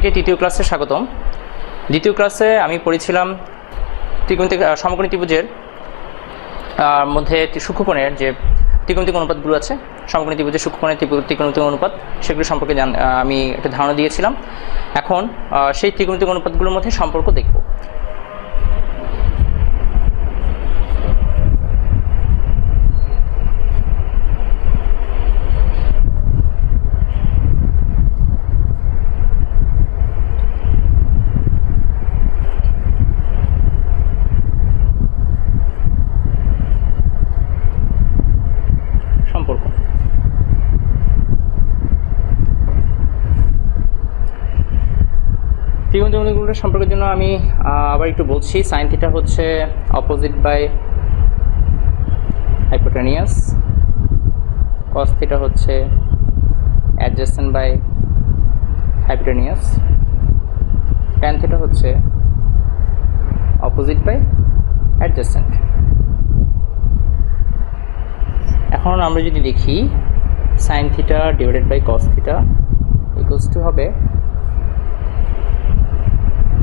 সবাইকে তৃতীয় ক্লাসে স্বাগতম। দ্বিতীয় ক্লাসে আমি পড়েছিলাম ত্রিকোণমিতিক সমকোণী ত্রিভুজের মধ্যে সূক্ষ্মকোণের যে ত্রিকোণমিতিক অনুপাতগুলো আছে, সমকোণী ত্রিভুজের সূক্ষ্মকোণের ত্রিকোণমিতিক অনুপাত, সেগুলো সম্পর্কে আমি একটা ধারণা দিয়েছিলাম। এখন সেই ত্রিকোণমিতিক অনুপাতগুলোর মধ্যে সম্পর্ক দেখব। ত্রিকোণমিতিক সম্পর্কের জন্য আমি আবার একটু বলছি। সাইন থিটা হচ্ছে opposite by hypotenuse, cos theta হচ্ছে adjacent by hypotenuse, tan theta হচ্ছে অপোজিট বাই অ্যাডজেসেন্ট। এখন আমরা যদি দেখি sine theta divided by cos theta equals to হবে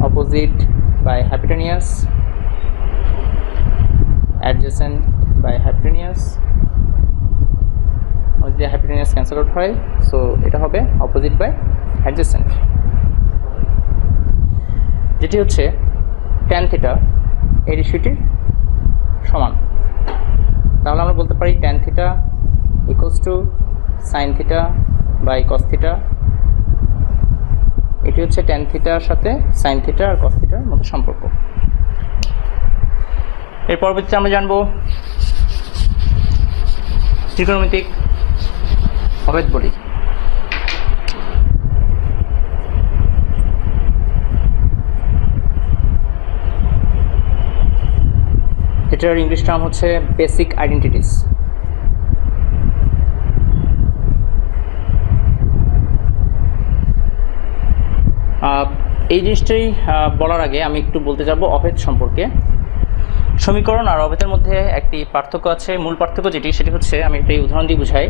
opposite by hypotenuse adjacent by hypotenuse, যদি hypotenuse cancel out হয় সো এটা হবে opposite by adjacent, যেটি হচ্ছে tan থিটা এই রেশিওটির সমান। তাহলে আমরা বলতে পারি tan theta equals to sin theta by cos theta. এটি হচ্ছে ট্যান থিটার সাথে সাইন থিটা আর কস থিটার মধ্যে সম্পর্ক। এর পরবর্তীতে আমরা জানব ত্রিকোণমিতিক অভেদ বলি। এটার ইংলিশ টার্ম হচ্ছে বেসিক আইডেন্টিটিস। এই জিনিসটাই বলার আগে আমি একটু বলতে যাব অভেদ সম্পর্কে। সমীকরণ আর অভেদের মধ্যে একটি পার্থক্য আছে, মূল পার্থক্য সেটি হচ্ছে, আমি একটি উদাহরণ দিয়ে বুঝাই।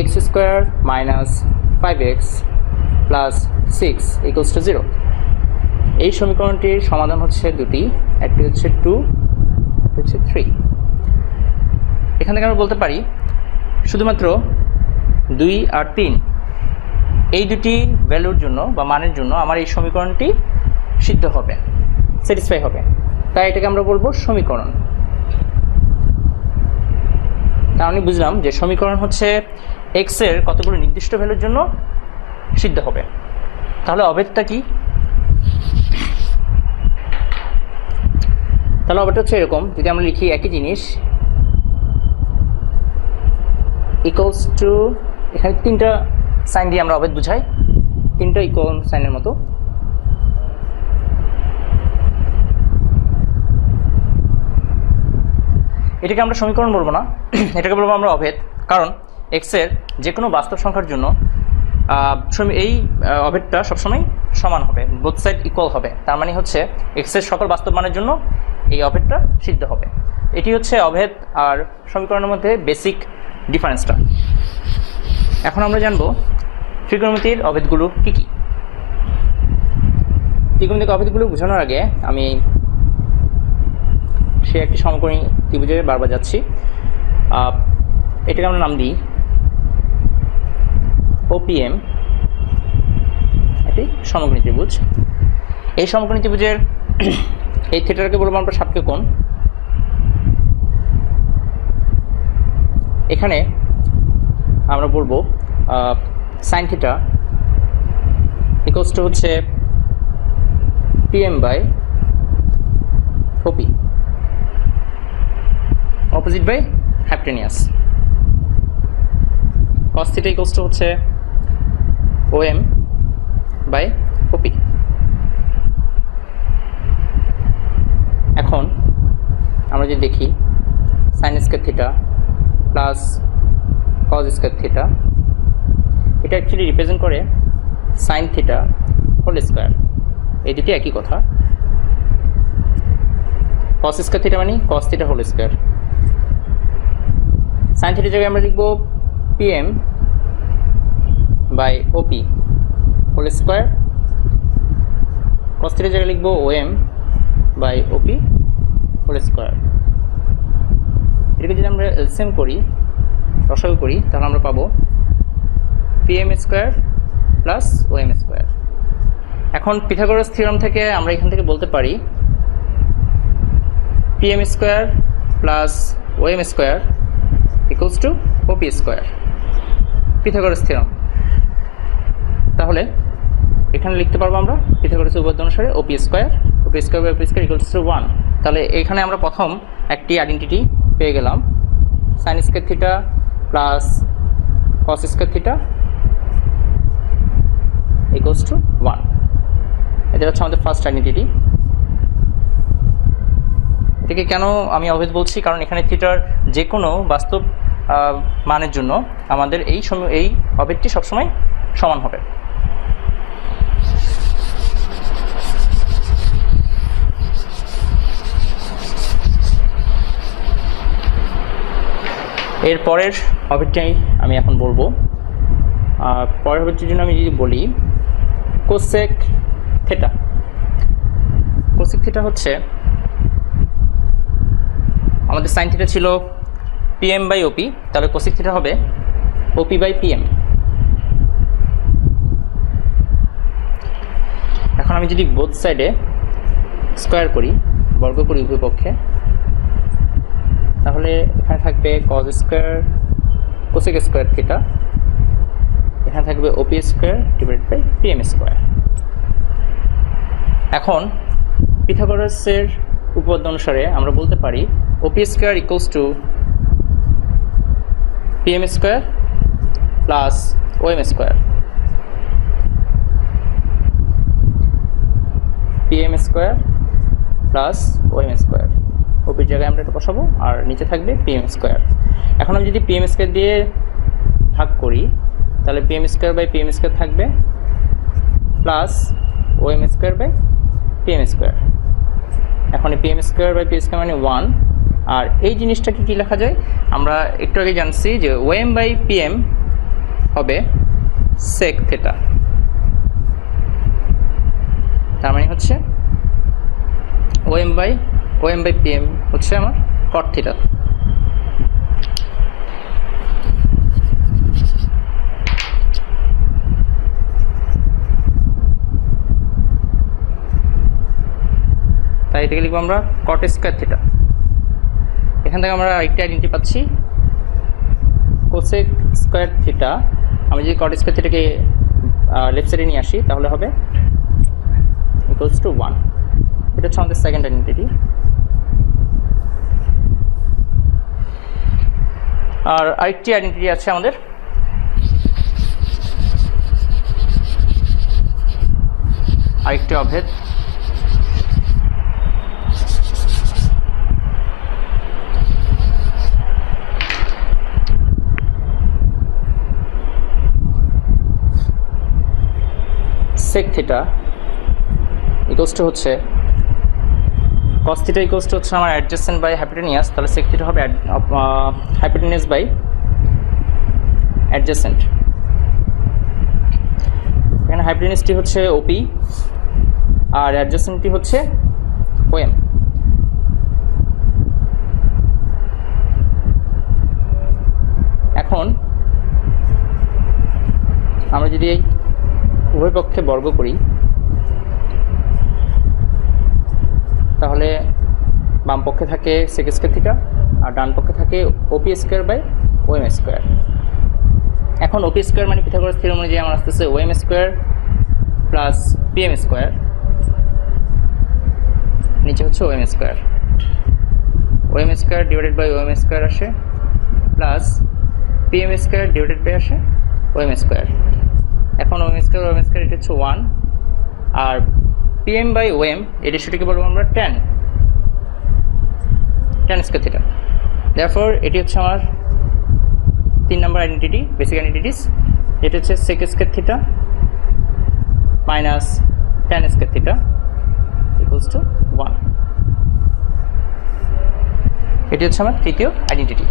X square minus 5x plus 6 equals to 0। এই সমীকরণটির সমাধান হচ্ছে দুটি, একটি হচ্ছে 2, একটি হচ্ছে 3। এখান থেকে আমরা বলতে পারি শুধুমাত্র 2 আর 3 এই দুটি ভ্যালুর জন্য বা মানের জন্য আমার এই সমীকরণটি সিদ্ধ হবে, স্যাটিসফাই হবে, তাই এটাকে আমরা বলবো সমীকরণ। তার মানে বুঝলাম যে সমীকরণ হচ্ছে এক্স এর কতগুলো নির্দিষ্ট ভ্যালুর জন্য সিদ্ধ হবে। তাহলে অভেদটা কি? তাহলে অভেদটা হচ্ছে এরকম, যদি আমরা লিখি একই জিনিস ইকুয়ালস টু, এখানে 3টা সাইন দিয়ে আমরা অভেদ বুঝাই, 3টা ইকুয়াল সাইনের মতো। এটাকে আমরা সমীকরণ বলবো না, এটাকে বলবো আমরা অভেদ। কারণ এক্সের যে কোনো বাস্তব সংখ্যার জন্য এই অভেদটা সবসময় সমান হবে, বোথ সাইড ইকুয়াল হবে। তার মানে হচ্ছে এক্সের সকল বাস্তব মানের জন্য এই অভেদটা সিদ্ধ হবে। এটি হচ্ছে অভেদ আর সমীকরণের মধ্যে বেসিক ডিফারেন্সটা। এখন আমরা জানবো ত্রিকোণমিতির অভেদগুলো কী কী। ত্রিকোণমিতিক অভেদগুলো বোঝানোর আগে আমি সে একটি সমকোণী ত্রিভুজে বারবার যাচ্ছি। এটাকে আমরা নাম দিই OPM, এটি সমকোণী ত্রিভুজ। এই সমকোণী ত্রিভুজের এই থিটাটাকে বলবো আমরা সাপেক্ষ কোণ। এখানে আমরা বলবো সাইন থিটা ইকুয়ালস টু হচ্ছে PM by OP, opposite by hypotenuse. Cos theta equals to হচ্ছে OM বাই OP। এখন আমরা যদি দেখি sine square theta plus cos square theta, এটা অ্যাকচুয়ালি রিপ্রেজেন্ট করে সাইন থিটা হোল স্কয়ার। এই দুটি একই কথা। কস স্কয়ার থিটা মানে cos theta whole square. Sine থিটার জায়গায় আমরা লিখব PM by OP whole square, cos থিটার জায়গায় লিখবো OM by OP whole square. এটাকে যদি আমরা এলসিএম করি, রসাগু করি, তাহলে আমরা পাবো PM square plus OM square. এখন পিথাগোরাস থিওরাম থেকে আমরা এখান থেকে বলতে পারি PM square plus OM square equals to OP square, Pythagoras theorem. তাহলে এখানে লিখতে পারবো আমরা পিথাগোরাসের উপপাদ্য অনুসারে OP square by OP square equals to 1। তাহলে এখানে আমরা প্রথম একটি আইডেন্টিটি পেয়ে গেলাম, sine square theta plus cos square theta equals to 1। এটা হচ্ছে আমাদের ফার্স্ট আইডেন্টিটি। এটাকে কেন আমি অভেদ বলছি, কারণ এখানে থিটার যে কোনো বাস্তব মানের জন্য আমাদের এই অভেদটি সবসময় সমান হবে। এর পরের অভেদটাই আমি এখন বলবো। পরের অভেদটির জন্য আমি যদি বলি কোসেক থিটা। কোসেক থিটা হচ্ছে আমাদের সাইন থিটা ছিল PM বাই OP, তাহলে কোসেক থিটা হবে OP বাই PM। এখন আমি যদি বোথ সাইডে স্কোয়ার করি, বর্গ করি উভয় পক্ষে, তাহলে এখানে থাকবে cos square cosec square theta, এখানে থাকবে OP square divided by PM square. এখন পিথাগোরাসের উপপাদ্য অনুসারে আমরা বলতে পারি OP square equals to PM square plus OM square, PM square plus OM square. OPর জায়গায় আমরা এটা বসাবো আর নিচে থাকবে PM স্কোয়ার। এখন আমি যদি PM স্কোয়ার দিয়ে ভাগ করি, তাহলে PM square by PM square থাকবে plus OM square by PM square. এখন এই PM square by PM square মানে 1। আর এই জিনিসটাকে কী লেখা যায়, আমরা একটু আগে জানছি যে OM বাই PM হবে সেক থিটা, তার মানে হচ্ছে OM বাই PM হচ্ছে আমার কট থিটা। তাই এটাকে লিখবো আমরা কট স্কোয়ার থিটা। এখান থেকে আমরা আরেকটি আইডেন্টি পাচ্ছি কোসেক স্কোয়ার থিটা। আমি যদি কট স্কোয়ার থিটাকে লেফট সাইডে নিয়ে আসি, তাহলে হবে ইকুয়ালস টু 1। এটা হচ্ছে আমাদের সেকেন্ড আইডেন্টিটি। আর আরেকটি আইডেন্টিটি আছে আমাদের, আরেকটি অভেদ, সেক থিটা ইকুয়ালস টু হচ্ছে কস থিটা ইকুয়ালস টু হচ্ছে আমার অ্যাডজেসেন্ট বাই হাইপোটেনিয়াস, তাহলে সেক থিটা হবে হাইপোটেনিয়াস বাই অ্যাডজেসেন্ট। এখানে হাইপোটেনিয়াসটি হচ্ছে OP আর অ্যাডজেসেন্টটি হচ্ছে OM। এখন আমরা যদি এই উভয় পক্ষে বর্গ করি, তাহলে বাম পক্ষে থাকে সেক স্কোয়ার থিটা আর ডান পক্ষে থাকে OP square by OM square. এখন OP স্কোয়ার মানে পিথাগোরাস থিওরাম অনুযায়ী আমার আসতেছে OM square plus PM square, নিচে হচ্ছে OM square. OM square divided by OM square আসে plus PM square divided by আসে OM স্কোয়ার। এখন OM স্কোয়ার এটা হচ্ছে 1, আর PM বাই OM এই রেশিওটিকে বলবো আমরা tan স্কোয়ার থিটা। দেয়ারফর এটি হচ্ছে আমার 3 নম্বর আইডেন্টিটি, বেসিক আইডেন্টিটিস। এটা হচ্ছে sec square theta minus tan square theta equals to 1। এটি হচ্ছে আমার তৃতীয় আইডেন্টিটি।